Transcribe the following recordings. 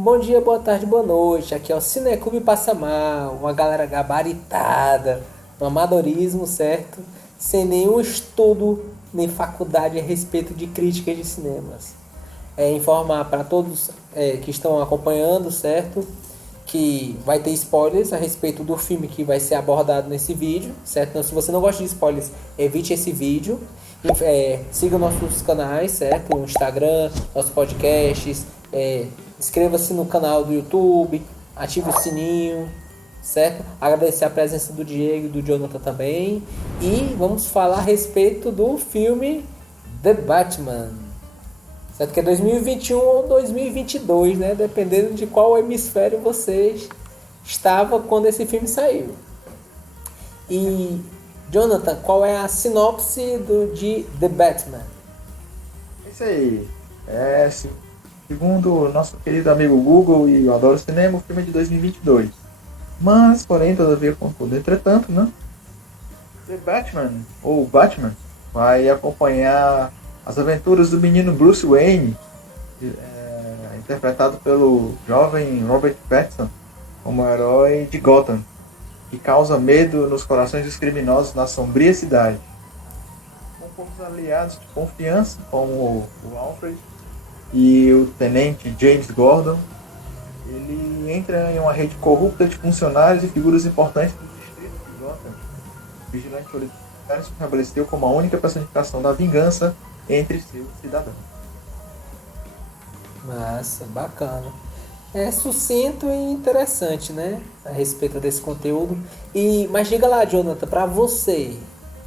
Bom dia, boa tarde, boa noite. Aqui é o Cineclube Passa Mal, uma galera gabaritada, no amadorismo, certo? Sem nenhum estudo nem faculdade a respeito de críticas de cinemas. Informar para todos que estão acompanhando, certo? Que vai ter spoilers a respeito do filme que vai ser abordado nesse vídeo, certo? Então, se você não gosta de spoilers, evite esse vídeo. Siga nossos canais, certo? No Instagram, nossos podcasts. Inscreva-se no canal do YouTube, ative o sininho, certo? Agradecer a presença do Diego e do Jonathan também. E vamos falar a respeito do filme The Batman. Certo que é 2021 ou 2022, né? Dependendo de qual hemisfério vocês estava quando esse filme saiu. E, Jonathan, qual é a sinopse de The Batman? É isso aí. Segundo o nosso querido amigo Google e eu adoro cinema, o filme é de 2022. Mas, porém, todavia, contudo, entretanto, né? The Batman, ou Batman, vai acompanhar as aventuras do menino Bruce Wayne, interpretado pelo jovem Robert Pattinson, como herói de Gotham, que causa medo nos corações dos criminosos na sombria cidade. Com poucos aliados de confiança, como o Alfred e o tenente James Gordon, ele entra em uma rede corrupta de funcionários e figuras importantes do distrito de Gotham. O vigilante solitário se estabeleceu como a única personificação da vingança entre seus cidadãos. Massa, bacana. É sucinto e interessante, né? A respeito desse conteúdo. Mas diga lá, Jonathan, pra você,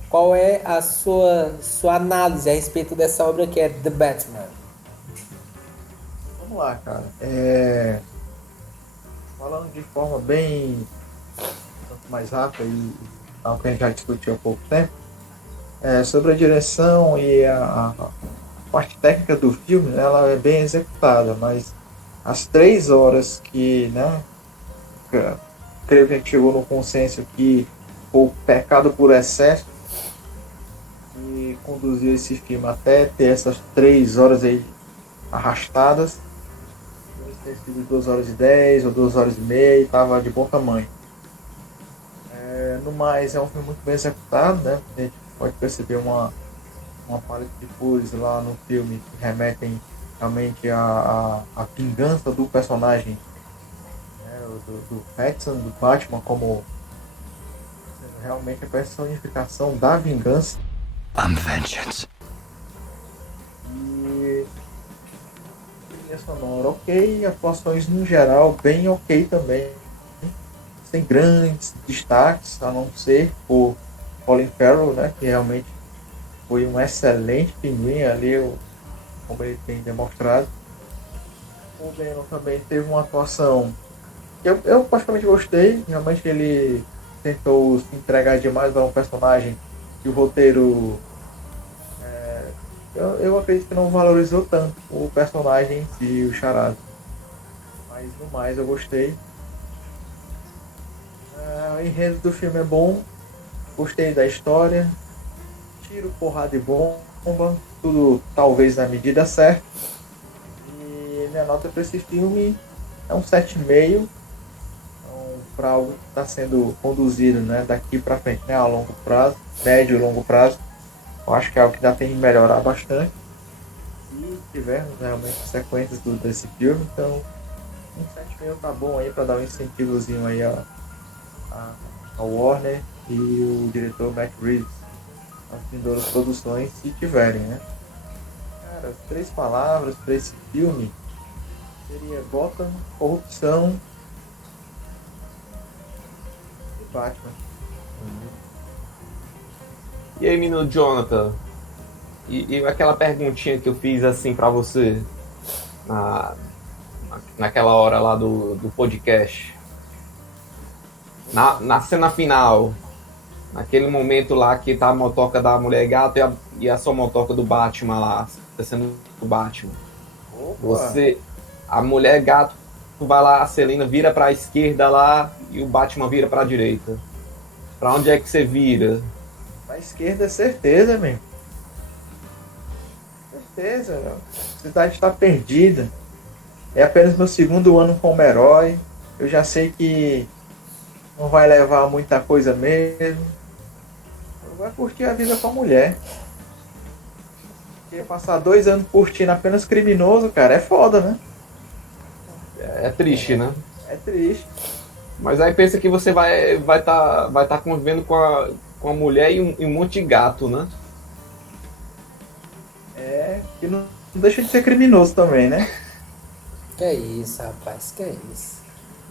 qual é a sua análise a respeito dessa obra que é The Batman? Vamos lá, cara. Falando de forma bem mais rápida e algo que a gente já discutiu há pouco tempo, sobre a direção e a parte técnica do filme, ela é bem executada, mas as 3 horas que, né, creio que a gente chegou no consenso que o pecado por excesso e conduziu esse filme até ter essas 3 horas aí arrastadas, ter sido 2 horas e 10 ou 2 horas e meia e estava de bom tamanho. No mais, é um filme muito bem executado, né? A gente pode perceber uma paleta de cores lá no filme que remetem realmente à vingança do personagem, né? Do Pattinson, do Batman, como realmente a personificação da vingança. I'm vengeance. E trilha sonora ok, atuações no geral bem ok também, sem grandes destaques, a não ser por Colin Farrell, né, que realmente foi um excelente pinguim ali, como ele tem demonstrado. O Venom também teve uma atuação que eu praticamente gostei, realmente ele tentou se entregar demais a um personagem que o roteiro, eu acredito que não valorizou tanto o personagem em si, o Charada. Mas no mais eu gostei. O enredo do filme é bom, gostei da história, tiro, porrada e bomba, tudo talvez na medida certa. E minha nota para esse filme é um 7,5, para algo que está sendo conduzido, né, daqui para frente, né, a longo prazo, médio e longo prazo. Eu acho que é algo que ainda tem que melhorar bastante. Se tivermos realmente sequências desse filme, então um 7,5 tá bom aí para dar um incentivozinho aí ao Warner e o diretor Matt Reeves, as vindouras produções, se tiverem, né? Cara, as 3 palavras para esse filme seria Gotham, corrupção e Batman. E aí, menino Jonathan? E aquela perguntinha que eu fiz assim pra você naquela hora lá do podcast? Na cena final, naquele momento lá que tá a motoca da mulher gato e a sua motoca do Batman lá, sendo o Batman. Opa. Você, a mulher gato vai lá, a Celina vira pra esquerda lá e o Batman vira pra direita. Pra onde é que você vira? Pra esquerda, certeza, mesmo. Certeza, a cidade está perdida. É apenas meu segundo ano como herói. Eu já sei que não vai levar muita coisa mesmo. Vai curtir a vida com a mulher. Porque passar 2 anos curtindo apenas criminoso, cara, é foda, né? É triste, né? É triste. Mas aí pensa que você vai tá convivendo com a mulher e um monte de gato, né? É, que não deixa de ser criminoso também, né? Que é isso, rapaz? Que é isso?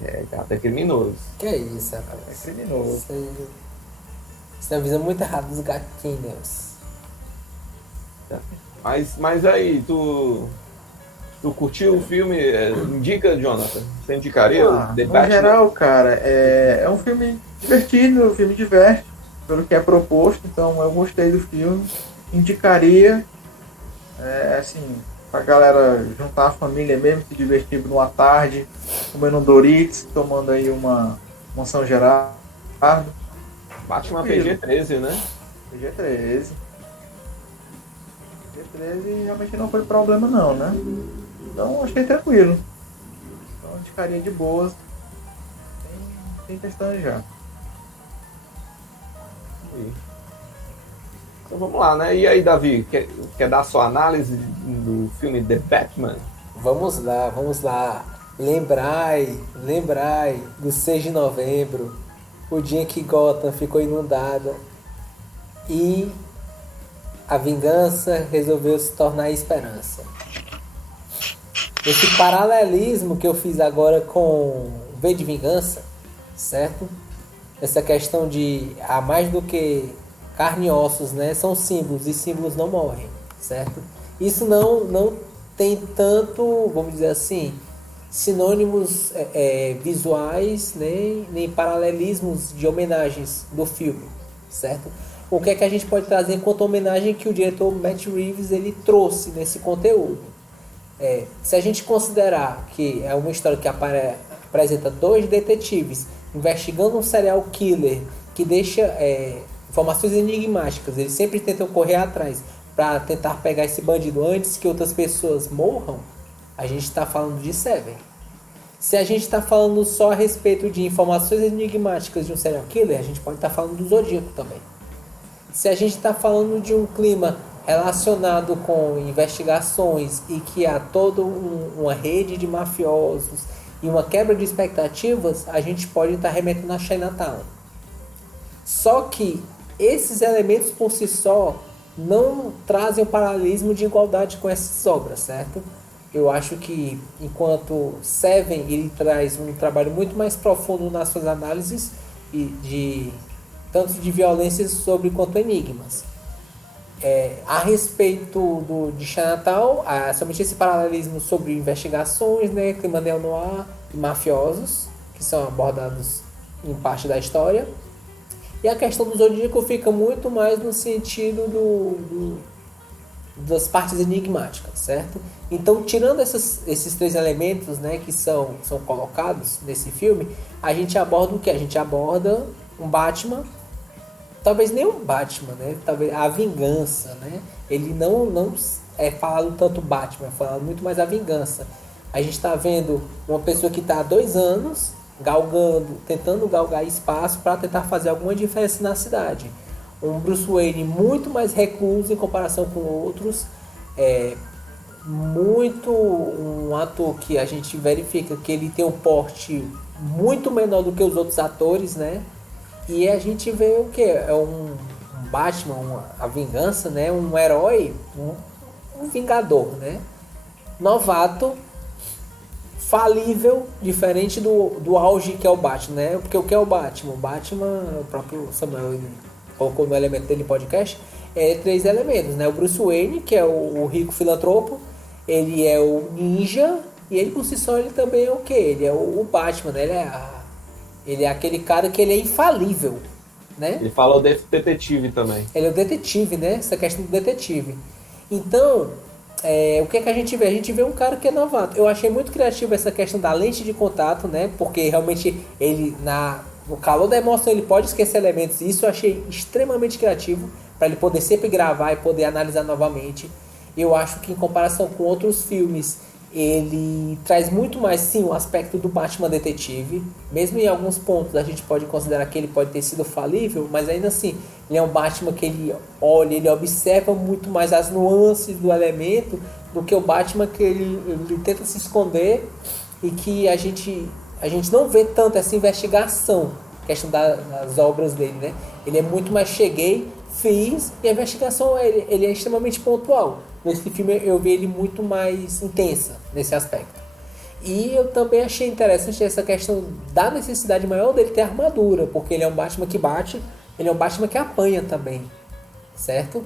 É, gato é criminoso. Que é isso, É rapaz? criminoso. Você é uma visão muito errada dos gatinhos. Mas aí, tu curtiu o filme? Indica, Jonathan? Você indicaria o The No Batman? geral, cara, é um filme divertido, o filme diverte, pelo que é proposto, então eu gostei do filme. Indicaria, assim, pra galera juntar a família mesmo, se divertir numa tarde, comendo um Doritos, tomando aí uma São Gerardo. Batman Tranquilo. PG-13, né? PG-13. PG-13 realmente não foi problema não, né? Então achei tranquilo. Então indicaria de boas, sem questão já. Então vamos lá, né? E aí, Davi, quer dar sua análise do filme The Batman? Vamos lá, vamos lá. Lembrai do 6 de novembro, o dia em que Gotham ficou inundada e a vingança resolveu se tornar a esperança. Esse paralelismo que eu fiz agora com V de Vingança, certo? Essa questão de há mais do que carne e ossos, né? São símbolos e símbolos não morrem, certo? Isso não tem tanto, vamos dizer assim, sinônimos visuais, né? Nem paralelismos de homenagens do filme, certo? O que é que a gente pode trazer enquanto homenagem que o diretor Matt Reeves ele trouxe nesse conteúdo? Se a gente considerar que é uma história que apresenta dois detetives investigando um serial killer que deixa informações enigmáticas, eles sempre tentam correr atrás para tentar pegar esse bandido antes que outras pessoas morram, a gente está falando de Seven. Se a gente está falando só a respeito de informações enigmáticas de um serial killer, a gente pode estar falando do Zodíaco também. Se a gente está falando de um clima relacionado com investigações e que há toda uma rede de mafiosos e uma quebra de expectativas, a gente pode estar remetendo a Chinatown. Só que esses elementos por si só não trazem o paralelismo de igualdade com essas obras, certo? Eu acho que enquanto Seven ele traz um trabalho muito mais profundo nas suas análises e tanto de violências sobre quanto enigmas. A respeito de Chinatown, há somente esse paralelismo sobre investigações, né, clima neo-noir e mafiosos, que são abordados em parte da história. E a questão do Zodíaco fica muito mais no sentido das partes enigmáticas, certo? Então, tirando esses três elementos, né, que são colocados nesse filme, a gente aborda o que? A gente aborda um Batman, talvez nem um Batman, né? Talvez a vingança, né? Ele não é falado tanto Batman, é falado muito mais a vingança. A gente está vendo uma pessoa que está há 2 anos tentando galgar espaço para tentar fazer alguma diferença na cidade. Um Bruce Wayne muito mais recluso em comparação com outros, um ator que a gente verifica que ele tem um porte muito menor do que os outros atores, né? E a gente vê o que? É um Batman, a vingança, né? Um herói, um vingador, né? Novato, falível, diferente do auge que é o Batman, né? Porque o que é o Batman? O Batman, o próprio Samuel colocou no elemento dele em podcast, 3 elementos, né? O Bruce Wayne, que é o rico filantropo, ele é o ninja, e ele por si só ele também é o que? Ele é o Batman, né? Ele é aquele cara que ele é infalível, né? Ele falou desse detetive também. Ele é o detetive, né? Essa questão do detetive. Então, o que é que a gente vê? A gente vê um cara que é novato. Eu achei muito criativo essa questão da lente de contato, né? Porque realmente ele, no calor da emoção, ele pode esquecer elementos. Isso eu achei extremamente criativo para ele poder sempre gravar e poder analisar novamente. Eu acho que em comparação com outros filmes ele traz muito mais, sim, o aspecto do Batman detetive. Mesmo em alguns pontos a gente pode considerar que ele pode ter sido falível, mas ainda assim, ele é um Batman que ele olha, ele observa muito mais as nuances do elemento do que o Batman que ele tenta se esconder e que a gente não vê tanto essa investigação, questão das obras dele, né? Ele é muito mais cheguei, fiz, e a investigação ele é extremamente pontual. Nesse filme eu vi ele muito mais intensa nesse aspecto. E eu também achei interessante essa questão da necessidade maior dele ter armadura, porque ele é um Batman que bate, ele é um Batman que apanha também, certo?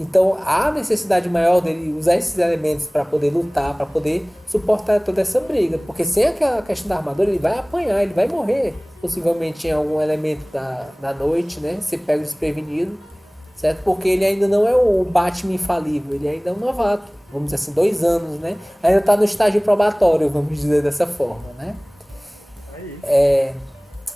Então a necessidade maior dele usar esses elementos para poder lutar, para poder suportar toda essa briga, porque sem aquela questão da armadura ele vai apanhar, ele vai morrer, possivelmente em algum elemento da noite, né? Se pega desprevenido, certo? Porque ele ainda não é o Batman infalível, ele ainda é um novato, vamos dizer assim, 2 anos, né? Ainda está no estágio probatório, vamos dizer dessa forma, né?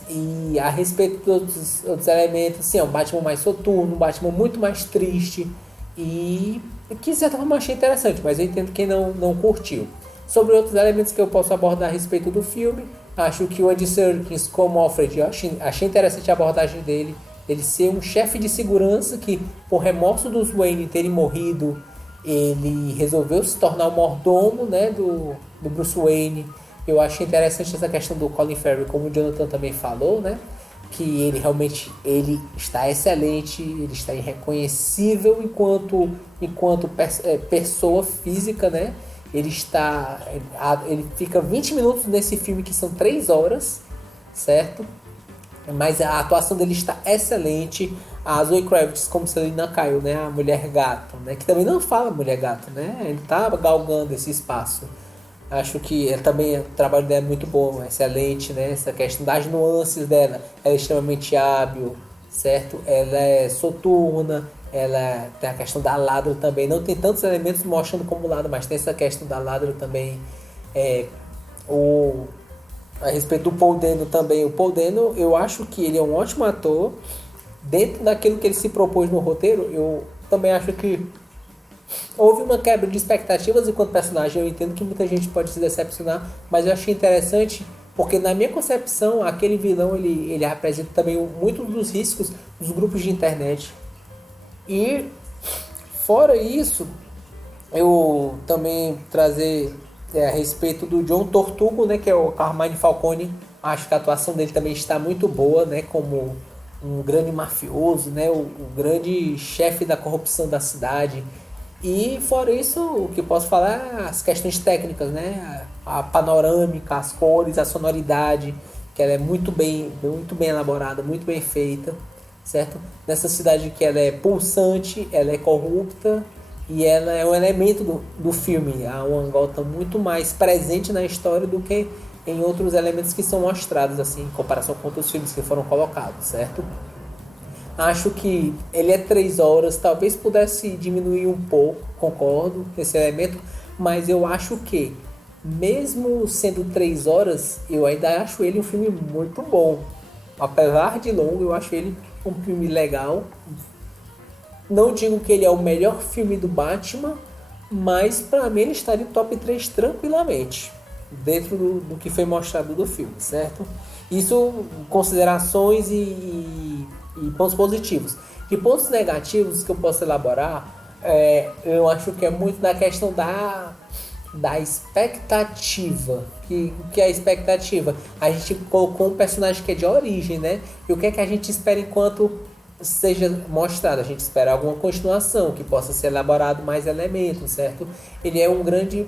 E a respeito dos outros elementos, sim, é um Batman mais soturno, um Batman muito mais triste e que de certa forma eu achei interessante, mas eu entendo quem não curtiu. Sobre outros elementos que eu posso abordar a respeito do filme, acho que o Andy Serkis como Alfred, eu achei interessante a abordagem dele, ele ser um chefe de segurança que, por remorso dos Wayne terem morrido, ele resolveu se tornar o mordomo, né, do Bruce Wayne. Eu achei interessante essa questão do Colin Farrell, como o Jonathan também falou, né? Que ele realmente está excelente, ele está irreconhecível enquanto pessoa física, né? Ele fica 20 minutos nesse filme que são 3 horas, certo? Mas a atuação dele está excelente. A Zoe Kravitz como Selina Kyle, né? A mulher gato, né? Que também não fala mulher gato, né? Ele está galgando esse espaço. Acho que também o trabalho dela é muito bom, excelente, né? Essa questão das nuances dela, ela é extremamente hábil, certo? Ela é soturna, ela tem a questão da ladra também. Não tem tantos elementos mostrando como ladra, mas tem essa questão da ladra também. A respeito do Paul Dano também. O Paul Dano, eu acho que ele é um ótimo ator. Dentro daquilo que ele se propôs no roteiro, eu também acho que houve uma quebra de expectativas enquanto personagem. Eu entendo que muita gente pode se decepcionar, mas eu achei interessante porque na minha concepção aquele vilão ele apresenta também muitos dos riscos dos grupos de internet. E fora isso, eu também trazer a respeito do John Tortugo, né, que é o Carmine Falcone. Acho que a atuação dele também está muito boa, né, como um grande mafioso, né, o grande chefe da corrupção da cidade. E fora isso, o que eu posso falar é as questões técnicas, né? A panorâmica, as cores, a sonoridade, que ela é muito bem elaborada, muito bem feita, certo? Nessa cidade que ela é pulsante, ela é corrupta e ela é um elemento do filme. Há uma Gotham muito mais presente na história do que em outros elementos que são mostrados, assim, em comparação com outros filmes que foram colocados, certo? Acho que ele é 3 horas, talvez pudesse diminuir um pouco, concordo, esse elemento, mas eu acho que, mesmo sendo 3 horas, eu ainda acho ele um filme muito bom. Apesar de longo, eu acho ele um filme legal. Não digo que ele é o melhor filme do Batman, mas para mim ele está no top 3 tranquilamente, dentro do que foi mostrado do filme, certo? Isso, considerações e pontos positivos. De pontos negativos que eu posso elaborar, eu acho que é muito da questão da expectativa. O que é a expectativa? A gente colocou um personagem que é de origem, né? E o que é que a gente espera enquanto seja mostrado? A gente espera alguma continuação, que possa ser elaborado mais elementos, certo? Ele é um grande...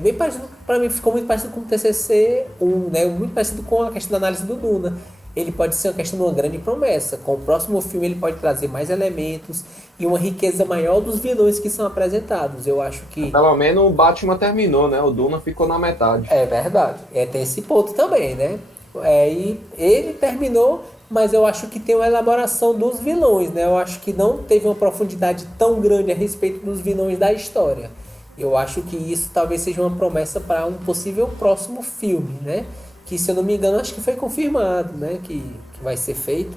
bem parecido, para mim ficou muito parecido com o TCC1, né? Muito parecido com a questão da análise do Duna. Ele pode ser uma questão de uma grande promessa. Com o próximo filme ele pode trazer mais elementos e uma riqueza maior dos vilões que são apresentados. Eu acho que... Pelo menos o Batman terminou, né? O Duna ficou na metade. É verdade. Tem esse ponto também, né? E ele terminou, mas eu acho que tem uma elaboração dos vilões, né? Eu acho que não teve uma profundidade tão grande a respeito dos vilões da história. Eu acho que isso talvez seja uma promessa para um possível próximo filme, né? Que, se eu não me engano, acho que foi confirmado, né? Que vai ser feito.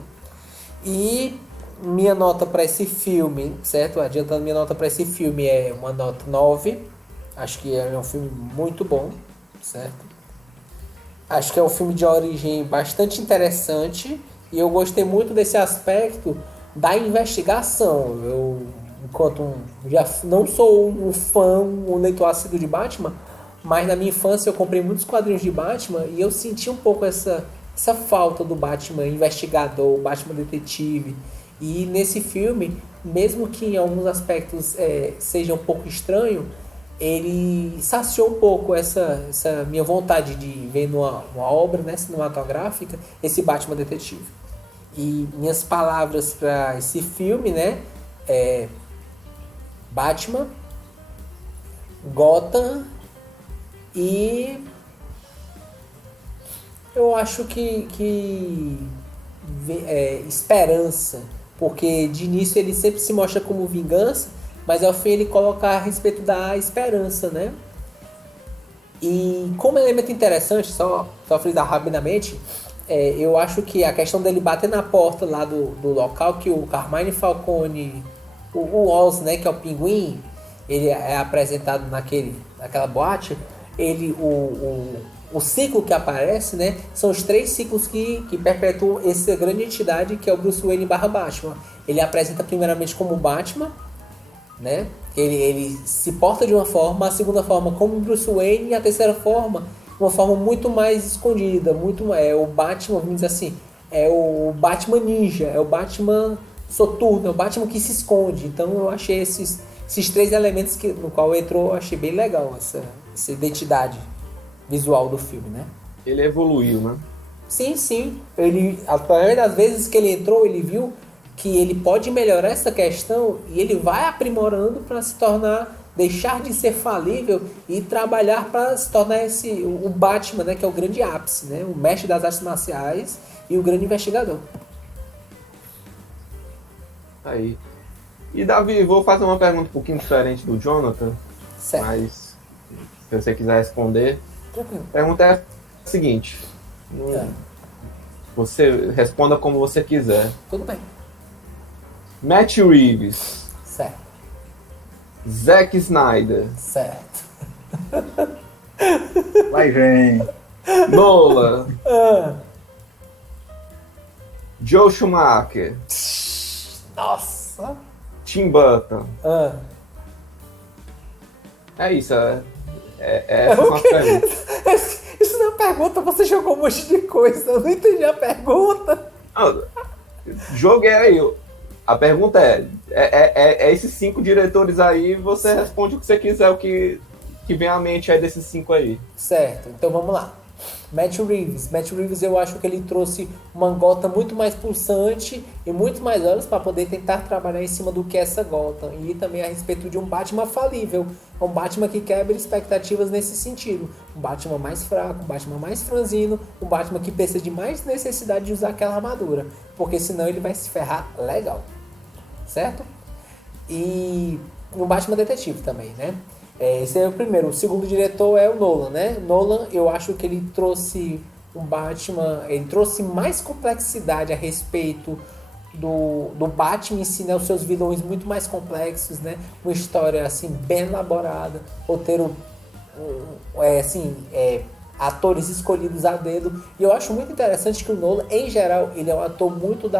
E minha nota para esse filme, certo? Adiantando, minha nota para esse filme é uma nota 9. Acho que é um filme muito bom, certo? Acho que é um filme de origem bastante interessante e eu gostei muito desse aspecto da investigação. Eu, já não sou um fã, um leitor assíduo de Batman, mas na minha infância eu comprei muitos quadrinhos de Batman e eu senti um pouco essa falta do Batman investigador, o Batman detetive. E nesse filme, mesmo que em alguns aspectos seja um pouco estranho, ele saciou um pouco essa minha vontade de ver numa obra, né, cinematográfica esse Batman detetive. E minhas palavras para esse filme, né, é Batman, Gotham e eu acho que esperança, porque de início ele sempre se mostra como vingança, mas ao fim ele coloca a respeito da esperança, né? E como elemento interessante, só frisar rapidamente, eu acho que a questão dele bater na porta lá do local que o Carmine Falcone, o Oz, né, que é o Pinguim, ele é apresentado naquela boate, o ciclo que aparece, né, são os 3 ciclos que perpetuam essa grande entidade que é o Bruce Wayne / Batman. Ele apresenta primeiramente como Batman, né? Ele se porta de uma forma, a segunda forma como Bruce Wayne e a terceira forma uma forma muito mais escondida, o Batman, vamos dizer assim, é o Batman ninja, é o Batman soturno, é o Batman que se esconde. Então eu achei esses 3 elementos no qual entrou, eu achei bem legal essa identidade visual do filme, né? Ele evoluiu, né? Sim. Ele, através das vezes que ele entrou, ele viu que ele pode melhorar essa questão e ele vai aprimorando para se tornar, deixar de ser falível e trabalhar para se tornar o Batman, né, que é o grande ápice, né, o mestre das artes marciais e o grande investigador. Aí. E Davi, vou fazer uma pergunta um pouquinho diferente do Jonathan, Certo. mas se você quiser responder, Tranquilo. a pergunta é a seguinte: você responda como você quiser. Tudo bem. Matt Reeves, Certo. Zack Snyder, Certo. Vai vem. Nolan, Ah, Joe Schumacher, nossa. Tim Burton. Ah. É isso, essas são as perguntas. Isso não é pergunta, você jogou um monte de coisa, eu não entendi a pergunta. Não, joguei aí. A pergunta é esses 5 diretores aí, você responde o que você quiser, o que vem à mente aí desses 5 aí. Certo, então vamos lá. Matt Reeves, eu acho que ele trouxe uma Gotham muito mais pulsante e muito mais olhos para poder tentar trabalhar em cima do que é essa Gotham. E também a respeito de um Batman falível, um Batman que quebra expectativas nesse sentido. Um Batman mais fraco, um Batman mais franzino, um Batman que precisa de mais necessidade de usar aquela armadura, porque senão ele vai se ferrar legal, certo? E um Batman detetive também, né? Esse é o primeiro. O segundo diretor é o Nolan, né? Nolan, eu acho que ele trouxe um Batman, ele trouxe mais complexidade a respeito do Batman em si, né? Os seus vilões muito mais complexos, né? Uma história assim bem elaborada, roteiro atores escolhidos a dedo. E eu acho muito interessante que o Nolan, em geral, ele é um ator muito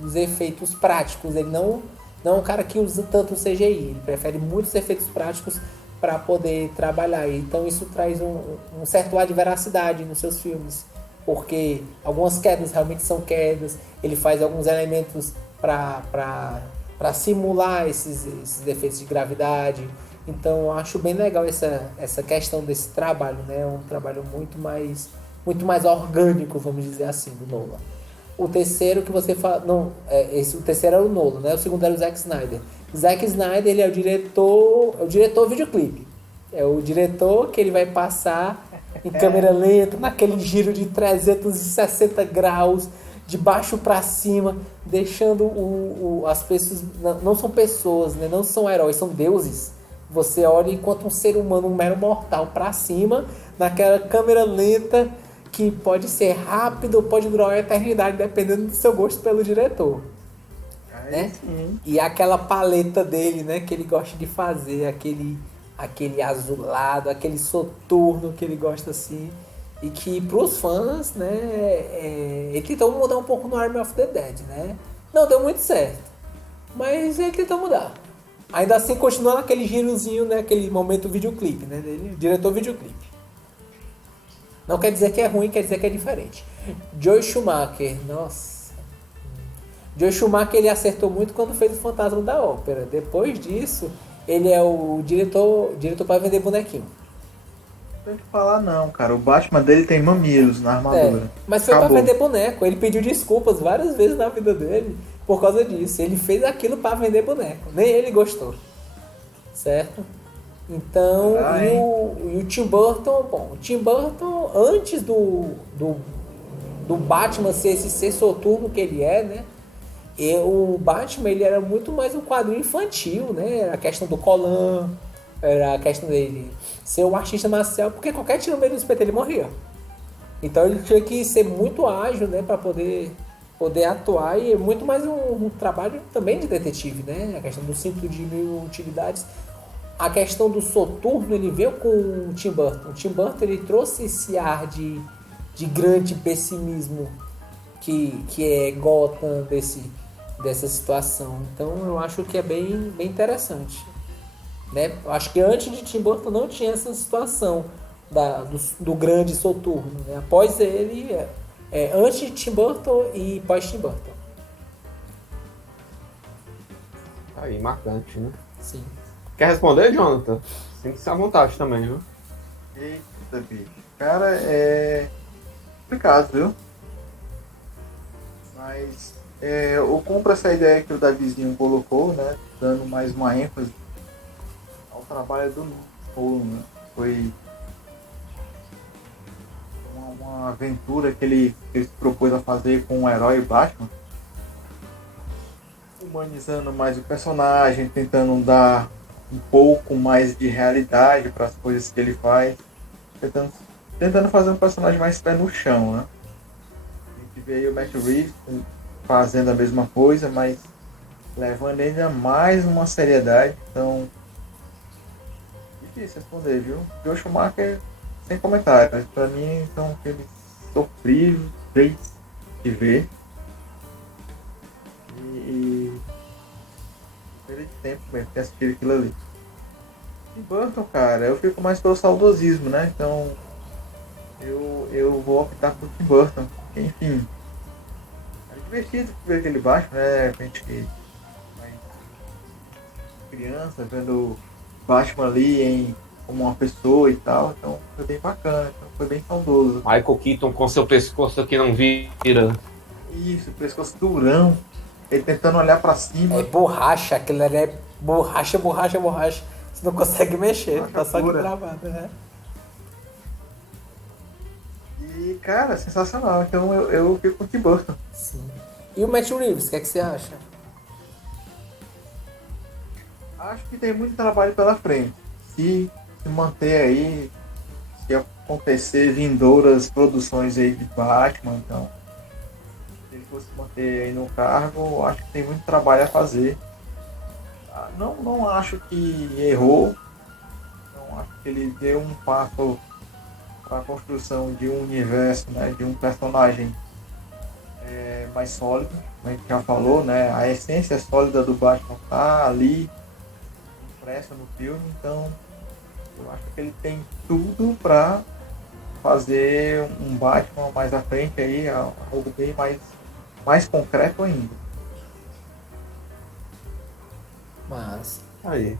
dos efeitos práticos. Ele não é um cara que usa tanto o CGI, ele prefere muitos efeitos práticos para poder trabalhar. Então isso traz um certo ar de veracidade nos seus filmes, porque algumas quedas realmente são quedas, ele faz alguns elementos para simular esses efeitos de gravidade. Então eu acho bem legal essa questão desse trabalho, né? É um trabalho muito mais orgânico, vamos dizer assim, do Nolan. O terceiro que você fala... Não, o terceiro era o Nolan, né? O segundo era o Zack Snyder. O Zack Snyder, ele é o diretor videoclipe. É o diretor que ele vai passar em câmera lenta, naquele giro de 360 graus, de baixo para cima, deixando as pessoas... Não são pessoas, né? Não são heróis, são deuses. Você olha enquanto um ser humano, um mero mortal, para cima, naquela câmera lenta, que pode ser rápido ou pode durar uma eternidade, dependendo do seu gosto pelo diretor. né? Sim. E aquela paleta dele, né? Que ele gosta de fazer, aquele azulado, aquele soturno que ele gosta assim. E que pros fãs, né? Ele tentou mudar um pouco no Army of the Dead, né? Não deu muito certo. Mas ele tentou mudar. Ainda assim continua naquele girozinho, né? Aquele momento videoclipe, né? Dele, diretor videoclipe. Não quer dizer que é ruim, quer dizer que é diferente. Joe Schumacher, nossa. Joe Schumacher ele acertou muito quando fez o Fantasma da Ópera. Depois disso, ele é o diretor para vender bonequinho. Não tem o que falar não, cara. O Batman dele tem mamilos na armadura. Mas foi Acabou. pra vender boneco. Ele pediu desculpas várias vezes na vida dele por causa disso. Ele fez aquilo pra vender boneco. Nem ele gostou. Certo? Então, e o Tim Burton, bom, o Tim Burton, antes do Batman ser esse ser soturno que ele é, né? E o Batman, ele era muito mais um quadrinho infantil, né? Era a questão do Colan, era a questão dele ser um artista marcial, porque qualquer tiro no meio do espeto ele morria. Então ele tinha que ser muito ágil, né? Pra poder atuar, e é muito mais um trabalho também de detetive, né? A questão do cinto de mil utilidades. A questão do soturno, ele veio com o Tim Burton. O Tim Burton, ele trouxe esse ar de grande pessimismo que é Gotham dessa situação. Então, eu acho que é bem interessante. Né? Eu acho que antes de Tim Burton não tinha essa situação do grande soturno. Né? Após ele, antes de Tim Burton e pós Tim Burton. Aí, marcante, né? Sim. Quer responder, Jonathan? Sinta-se à vontade também, viu? Eita, bicho. Cara, é complicado, viu? Mas eu compro essa ideia que o Davizinho colocou, né? Dando mais uma ênfase ao trabalho do Nolan, né? Foi uma aventura que ele se propôs a fazer com o herói Batman, humanizando mais o personagem, tentando dar um pouco mais de realidade para as coisas que ele faz, tentando fazer um personagem mais pé no chão, né? A gente vê aí o Matt Reeves fazendo a mesma coisa, mas levando ainda mais uma seriedade. Então, difícil responder, viu? Joe Schumacher, sem comentários. Para mim, são aqueles sofríveis de ver. E perda de tempo mesmo ter assistido aquilo ali. E Burton, cara, eu fico mais pelo saudosismo, né? Então eu vou optar por Tim Burton. Enfim, é divertido ver aquele baixo, né? A gente mais criança vendo Batman ali como uma pessoa e tal. Então foi bem bacana, então foi bem saudoso. Michael Keaton com seu pescoço que não vira. Isso, pescoço durão. Ele tentando olhar pra cima. É borracha, aquilo ali é borracha. Você não consegue mexer, Borracha tá só aqui pura. travado, né? E, cara, sensacional. Então eu fico com o Tim Burton. Sim. E o Matt Reeves, o que é que você acha? Acho que tem muito trabalho pela frente. Se manter aí, se acontecer vindouras produções aí de Batman, então, se ele fosse manter aí no cargo, acho que tem muito trabalho a fazer. Não acho que errou, não acho que ele deu um passo para a construção de um universo, né, de um personagem mais sólido, como a gente já falou, né, a essência sólida do Batman tá ali impressa no filme, então eu acho que ele tem tudo para fazer um Batman mais à frente aí, algo bem mais concreto ainda. Mas, Aí.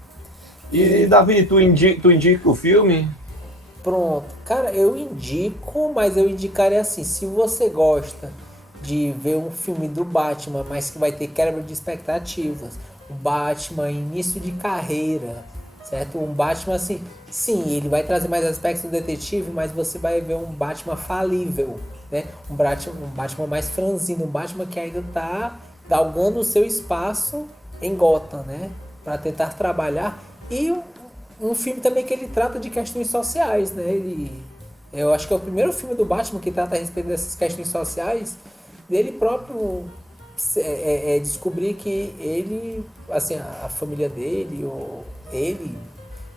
E Davi, tu indica o filme? pronto. Cara, eu indico, mas eu indicaria assim, se você gosta de ver um filme do Batman, mas que vai ter quebra de expectativas, o Batman início de carreira, certo? Um Batman assim, sim, ele vai trazer mais aspectos do detetive, mas você vai ver um Batman falível, né? Um Batman mais franzino, um Batman que ainda tá galgando o seu espaço em Gotham, né? Para tentar trabalhar. E um filme também que ele trata de questões sociais, né? Eu acho que é o primeiro filme do Batman que trata a respeito dessas questões sociais, dele próprio descobrir que ele, assim, a família dele, ou ele,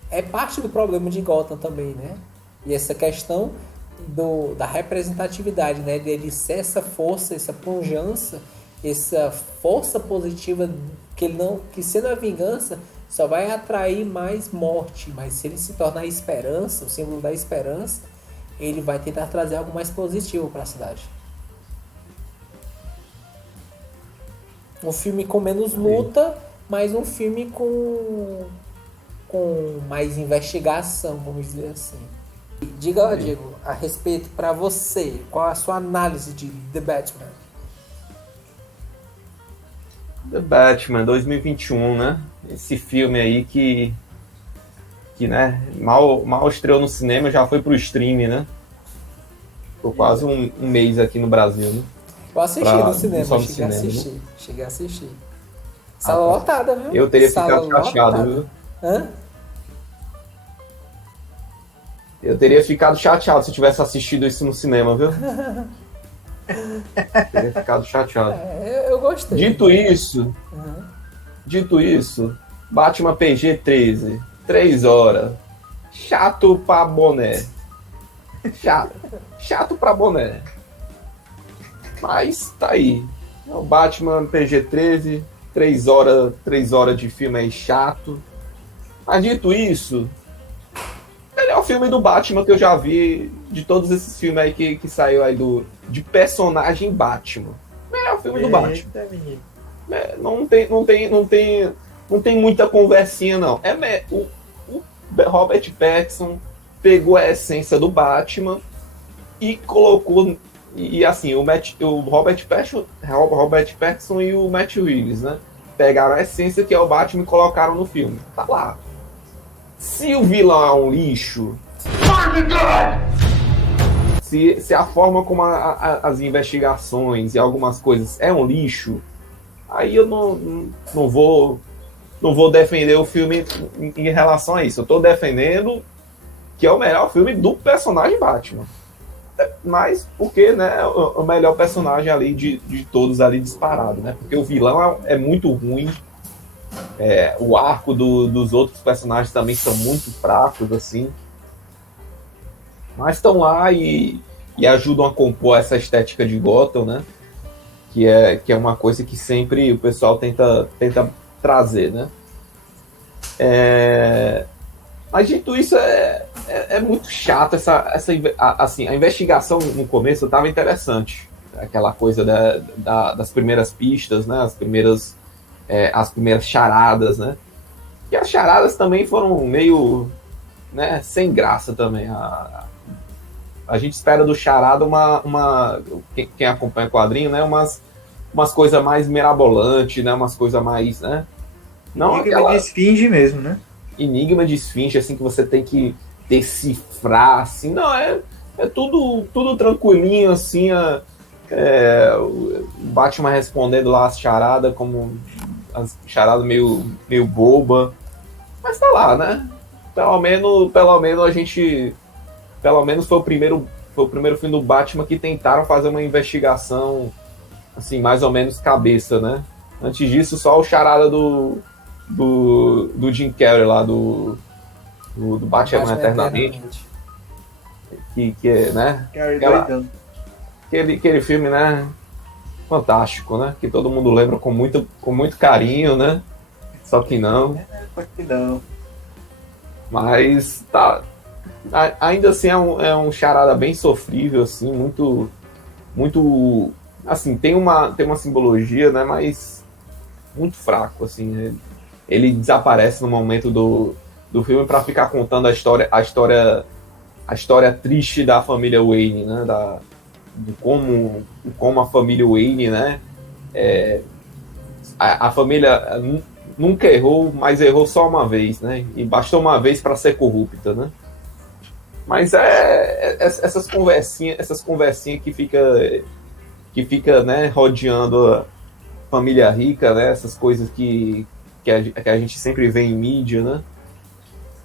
é parte do problema de Gotham também, né? E essa questão da representatividade, né? Dele ser essa força, essa pujança, essa força positiva que ele não, que sendo a vingança só vai atrair mais morte, mas se ele se tornar a esperança, o símbolo da esperança, ele vai tentar trazer algo mais positivo para a cidade. Um filme com menos luta, mas um filme com mais investigação, vamos dizer assim. Diga lá, Diego, a respeito para você, qual a sua análise de The Batman? The Batman 2021, né? Esse filme aí que né, mal estreou no cinema, já foi pro stream, né? Ficou quase um mês aqui no Brasil, né? Eu assisti no cinema, cheguei a assistir. Sala lotada, viu? Eu teria Sala ficado chateado, lotada. viu? Hã? Eu teria ficado chateado se eu tivesse assistido isso no cinema, viu? Teria ficado chateado. Eu gostei. Dito isso, Batman PG-13, 3 horas. Chato pra boné. Chato pra boné. Mas tá aí. O Batman PG-13, 3 horas de filme aí chato. Mas dito isso, melhor filme do Batman que eu já vi de todos esses filmes aí que saiu aí de personagem Batman. Melhor filme do Batman. Não tem muita conversinha, não. O Robert Pattinson pegou a essência do Batman e colocou. E assim, o Robert Pattinson e o Matt Reeves, né? Pegaram a essência que é o Batman e colocaram no filme. Tá lá. Se o vilão é um lixo. Se a forma como as investigações e algumas coisas é um lixo, aí eu não vou defender o filme em relação a isso. Eu tô defendendo que é o melhor filme do personagem Batman. Mas porque, né, o melhor personagem ali de todos ali disparado, né? Porque o vilão é muito ruim. O arco dos outros personagens também são muito fracos, assim. Mas estão lá e ajudam a compor essa estética de Gotham, né? Que é uma coisa que sempre o pessoal tenta trazer, né? Mas dito isso, é muito chato assim, a investigação no começo estava interessante. Aquela coisa das primeiras pistas, né? As primeiras charadas, né? E as charadas também foram meio, né, sem graça também. A gente espera do charada quem acompanha o quadrinho, né? Umas coisas mais mirabolantes, né? Umas coisas mais, né? Não Enigma de esfinge mesmo, né? Enigma de esfinge, assim, que você tem que decifrar, assim. Não, é tudo tranquilinho, assim. O Batman respondendo lá as charadas, como as charadas meio boba. Mas tá lá, né? Pelo menos a gente... Pelo menos foi o primeiro filme do Batman que tentaram fazer uma investigação, assim, mais ou menos cabeça, né? Antes disso, só o charada do Jim Carrey lá, do Batman Eternamente. Que é, né? Aquele filme, né? Fantástico, né? Que todo mundo lembra com muito carinho, né? Só que não. Mas tá. Ainda assim é um charada bem sofrível, assim, muito assim, tem uma simbologia, né, mas muito fraco, assim. Ele desaparece no momento do filme para ficar contando a história triste da família Wayne, né, de como a família Wayne, né, a família nunca errou, mas errou só uma vez, né, e bastou uma vez para ser corrupta, né. Mas essas conversinhas que fica, né, rodeando a família rica, né, essas coisas que a gente sempre vê em mídia, né?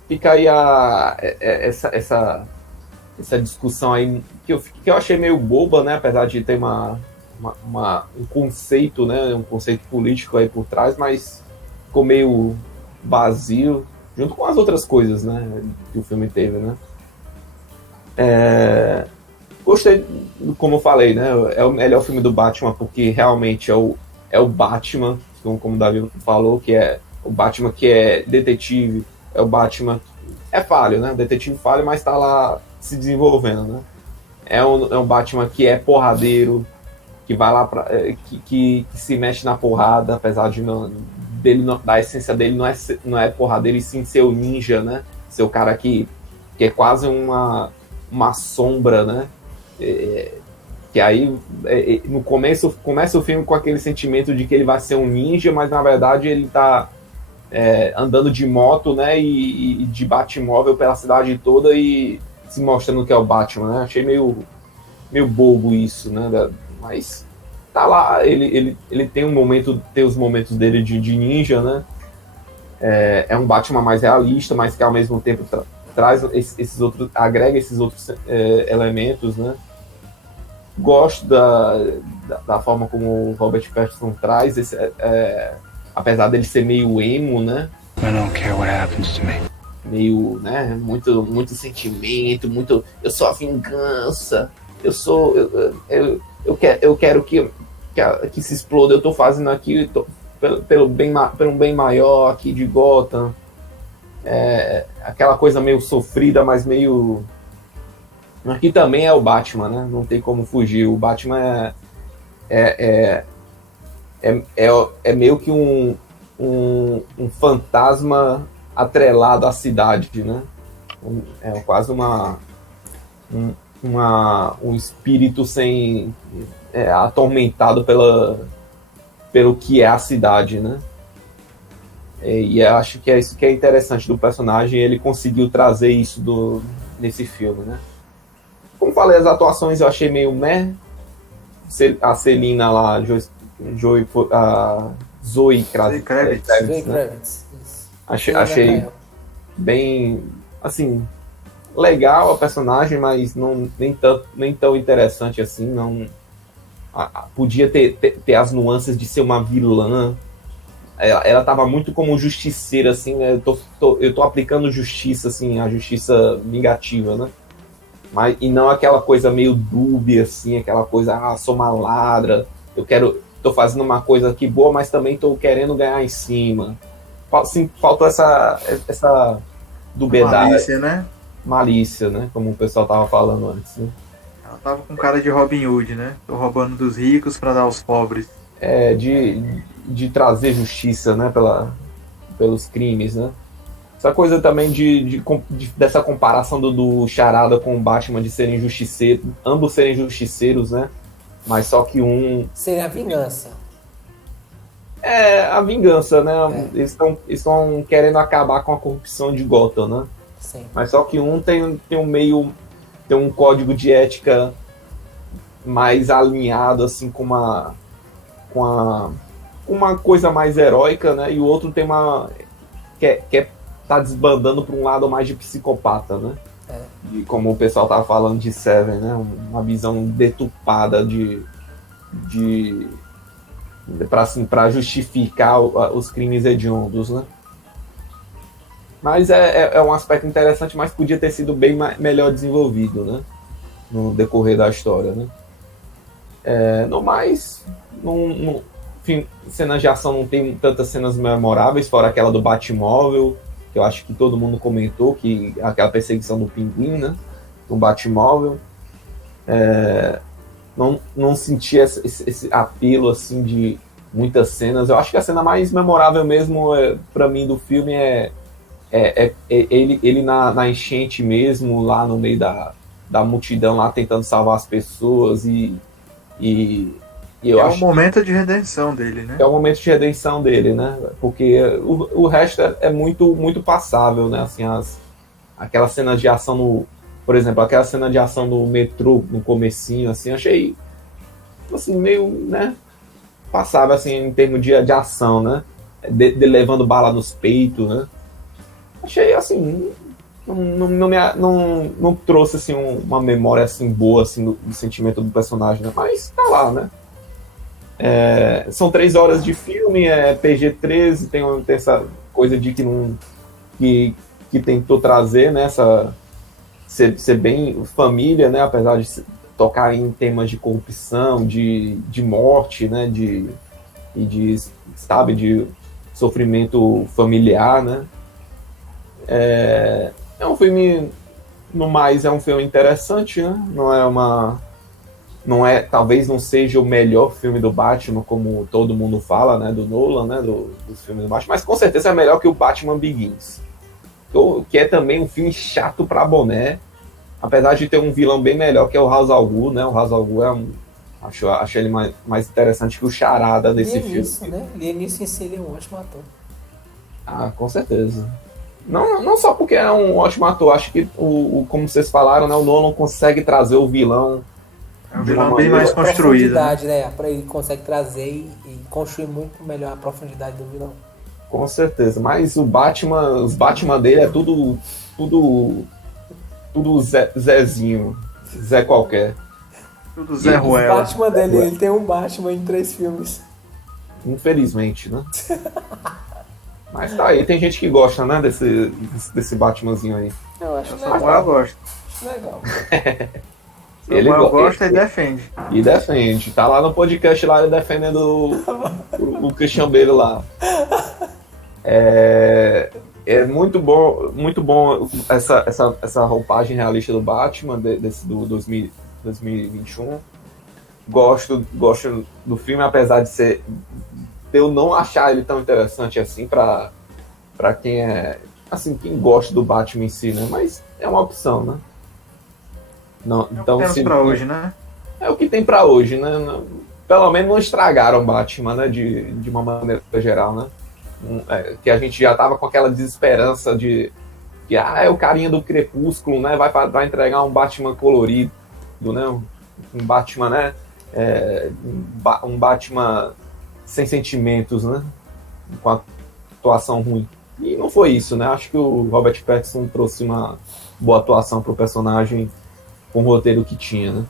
Fica aí essa discussão aí que eu achei meio boba, né, apesar de ter uma um conceito, né? Um conceito político aí por trás, mas ficou meio vazio, junto com as outras coisas, né? Que o filme teve, né? Gostei, como eu falei, né? É o melhor filme do Batman, porque realmente é o Batman, como o Davi falou, que é o Batman que é detetive, é o Batman. É falho, né? Detetive falho, mas tá lá se desenvolvendo, né? É um Batman que é porradeiro, que vai lá que se mexe na porrada, apesar de da essência dele não é porradeiro, e sim ser o ninja, né? Ser o cara que é quase uma sombra, né? Que aí no começa o filme com aquele sentimento de que ele vai ser um ninja, mas na verdade ele tá andando de moto, né, e de Batmóvel pela cidade toda e se mostrando que é o Batman, né? Achei meio bobo isso, né? Mas tá lá, ele tem tem os momentos dele de ninja, né? É um Batman mais realista, mas que ao mesmo tempo traz agrega esses outros elementos, né? Gosto da forma como o Robert Pattinson traz apesar dele ser meio emo, né? I don't care what happens to me. Meio, né? Muito sentimento, muito. Eu sou a vingança. Eu quero que se exploda. Eu tô fazendo aqui pelo um bem maior aqui de Gotham. Aquela coisa meio sofrida, mas meio. Aqui também é o Batman, né? Não tem como fugir. O Batman é meio que um fantasma atrelado à cidade, né? É quase um espírito atormentado pelo que é a cidade, né? E eu acho que é isso que é interessante do personagem, ele conseguiu trazer isso nesse filme, né? Como falei, as atuações eu achei meio meh. A Selina lá, a Zoe Kravitz, né? Achei bem, assim, legal a personagem, mas nem tão interessante assim. Não podia ter as nuances de ser uma vilã. Ela tava muito como justiceira, assim, né? Eu tô aplicando justiça, assim, a justiça vingativa, né? E não aquela coisa meio dúbia, assim, aquela coisa, sou uma ladra, tô fazendo uma coisa aqui boa, mas também tô querendo ganhar em cima. Assim, faltou essa dubiedade. Malícia, né? Malícia, né? Como o pessoal tava falando antes, né? Ela tava com cara de Robin Hood, né? Tô roubando dos ricos pra dar aos pobres. De trazer justiça, né? Pelos crimes, né? Essa coisa também dessa comparação do Charada com o Batman de serem justiceiros, ambos serem justiceiros, né? Mas só que um... Seria a vingança. A vingança, né? Eles estão querendo acabar com a corrupção de Gotham, né? Sim. Mas só que um tem um código de ética mais alinhado, assim, com uma coisa mais heróica, né? E o outro tem quer tá desbandando para um lado mais de psicopata, né? E como o pessoal tava falando de Seven, né? Uma visão deturpada para justificar os crimes hediondos, né? Mas é um aspecto interessante, mas podia ter sido bem melhor desenvolvido, né? No decorrer da história, né? No mais, enfim, cenas de ação não tem tantas cenas memoráveis, fora aquela do Batmóvel, que eu acho que todo mundo comentou, que aquela perseguição do Pinguim, né? No Batmóvel. Não senti esse apelo, assim, de muitas cenas. Eu acho que a cena mais memorável mesmo, para mim, do filme é ele na enchente mesmo, lá no meio da multidão, lá tentando salvar as pessoas e eu acho o momento de redenção dele, né? É o momento de redenção dele, né? Porque o resto é muito, muito passável, né? Assim, aquelas cenas de ação por exemplo, aquela cena de ação no metrô, no comecinho, assim, achei assim, meio, né? Passável, assim, em termos de ação, né? De levando bala nos peitos, né? Achei, assim, não trouxe, assim, uma memória, assim, boa, assim, do sentimento do personagem, né? Mas tá lá, né? São 3 horas de filme, é PG-13, tem essa coisa de que não que tentou trazer, né, ser bem família, né, apesar de tocar em temas de corrupção, de morte, né, sabe, de sofrimento familiar, né. É um filme, no mais, é um filme interessante, né, talvez não seja o melhor filme do Batman, como todo mundo fala, né, do Nolan, né, do filme do Batman, mas com certeza é melhor que o Batman Begins, que é também um filme chato pra boné, apesar de ter um vilão bem melhor, que é o Ra's al Ghul, né, o Ra's al Ghul acho ele mais interessante que o Charada desse filme. Né? Lianisson em si, ele é um ótimo ator. Ah, com certeza. Não só porque é um ótimo ator, acho que, como vocês falaram, né, o Nolan consegue trazer o vilão. É um vilão bem mais construído. Né? Ele consegue trazer e construir muito melhor a profundidade do vilão. Com certeza, mas os Batman dele é tudo Zezinho, Zé qualquer. Tudo Zé Ruela. O Batman dele, ele tem um Batman em 3 filmes. Infelizmente, né? Mas tá aí, tem gente que gosta, né, desse Batmanzinho aí. Eu acho O Samuel gosta. Acho legal. Ele gosta e defende. E defende. Tá lá no podcast, lá ele defendendo o Christian Bale lá. É muito bom essa roupagem realista do Batman, do 2021. Gosto do filme, apesar de eu não achar ele tão interessante assim pra quem quem gosta do Batman em si, né? Mas é uma opção, né? Não, então, o que temos pra hoje, né? É o que tem pra hoje, né? Pelo menos não estragaram o Batman, né? De uma maneira geral, né? Que a gente já tava com aquela desesperança de que é o carinha do Crepúsculo, né? Vai entregar um Batman colorido, né? Um Batman, né? Um Batman sem sentimentos, né? Com a atuação ruim. E não foi isso, né? Acho que o Robert Pattinson trouxe uma boa atuação pro personagem com o roteiro que tinha, né?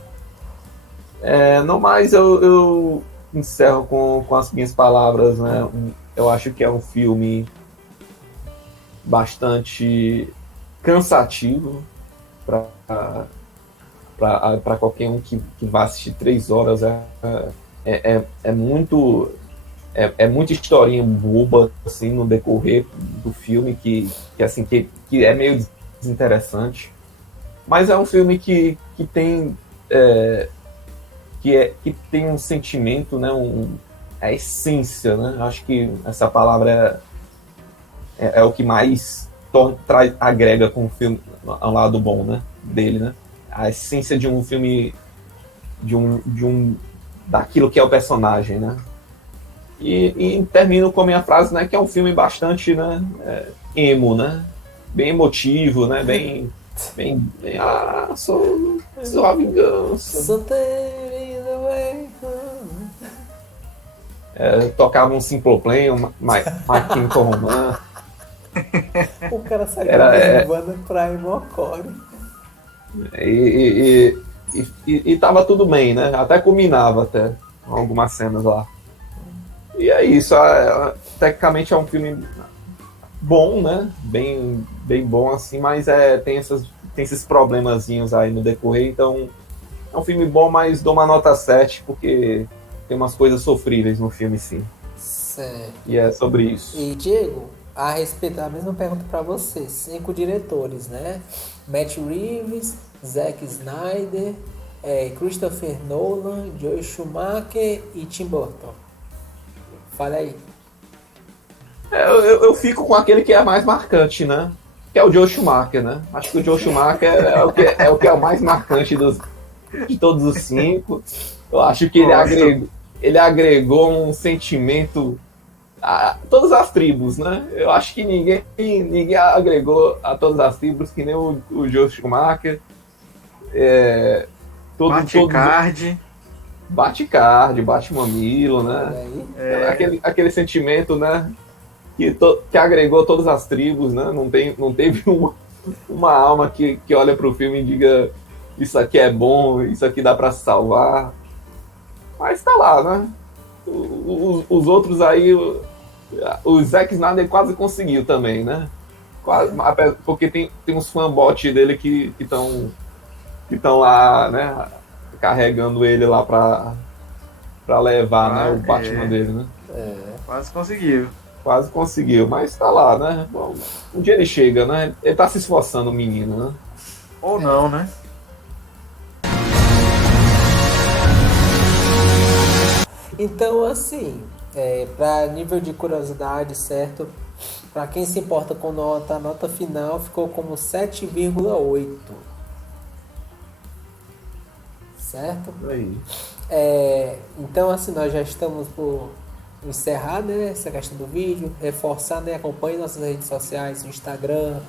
No mais, eu encerro com as minhas palavras, né? Eu acho que é um filme bastante cansativo para qualquer um que vá assistir 3 horas. É muita historinha boba assim, no decorrer do filme que é meio desinteressante. Mas é um filme que tem que tem um sentimento, né, a essência, né? Acho que essa palavra é o que mais agrega com o filme ao lado bom, né, dele, né? A essência de um filme daquilo que é o personagem, né? E termino com a minha frase, né, que é um filme bastante, né, emo, né? Bem emotivo, né? Bem sou a vingança. Tocava um Simple Plan, My Chemical Romance. O cara saiu da banda pra Imocore. E tava tudo bem, né? Até combinava algumas cenas lá. E é isso. Tecnicamente é um filme bom, né? Bem bom assim, mas tem esses problemazinhos aí no decorrer, então é um filme bom, mas dou uma nota 7 porque tem umas coisas sofríveis no filme, sim. Certo. E é sobre isso. E Diego, a respeito da mesma pergunta para você, 5 diretores, né? Matt Reeves, Zack Snyder, Christopher Nolan, Joel Schumacher e Tim Burton. Fala aí. Eu fico com aquele que é mais marcante, né? Que é o Joel Schumacher, né? Acho que o Joel Schumacher é o que é o mais marcante de todos os 5. Eu acho que ele agregou um sentimento a todas as tribos, né? Eu acho que ninguém agregou a todas as tribos que nem o Joel Schumacher. Bate-card, bate-mamilo, né? Aquele sentimento, né? Que agregou todas as tribos, né? Não teve uma alma que olha pro filme e diga isso aqui é bom, isso aqui dá pra se salvar. Mas tá lá, né? os outros aí, o Zack Snyder quase conseguiu também, né? Quase, porque tem uns fanbots dele que estão lá, né? Carregando ele lá pra levar, né? O Batman dele, né? Quase conseguiu. Quase conseguiu, mas tá lá, né? Bom, um dia ele chega, né? Ele tá se esforçando, o menino, né? Ou não, né? Então, assim, para nível de curiosidade, certo? Para quem se importa com nota, a nota final ficou como 7,8. Certo? Aí. Então, assim, nós já estamos por encerrar, né, essa questão do vídeo, reforçar, né, acompanhe nossas redes sociais, o Instagram,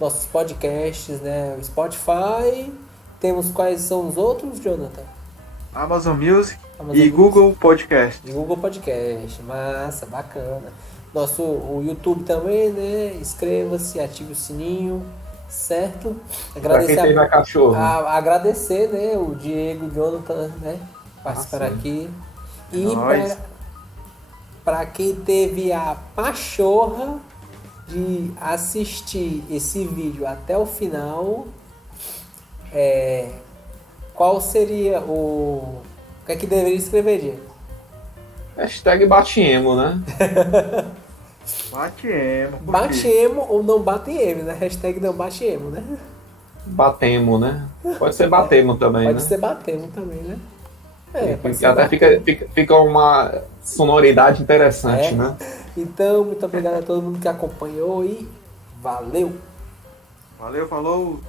nossos podcasts, né, o Spotify. Temos quais são os outros, Jonathan? Amazon Music Amazon e Music. Google Podcast. E Google Podcast, massa, bacana. O YouTube também, né? Inscreva-se, ative o sininho, certo? Pra quem teve a cachorro. Agradecer, né? O Diego, o Jonathan, né? Participaram sim. aqui. E Nós. para quem teve a pachorra de assistir esse vídeo até o final, qual seria o que é que deveria escrever, Diego? Hashtag Batiemo, né? Bate emo. por Bate quê? emo ou não bate emo, né? Hashtag não bate emo, né? Batemo, né? Pode ser Batemo também, Pode né? ser batemo também, né? Pode Porque ser até batemo. fica uma sonoridade interessante, né? Então, muito obrigado a todo mundo que acompanhou e valeu! Valeu, falou.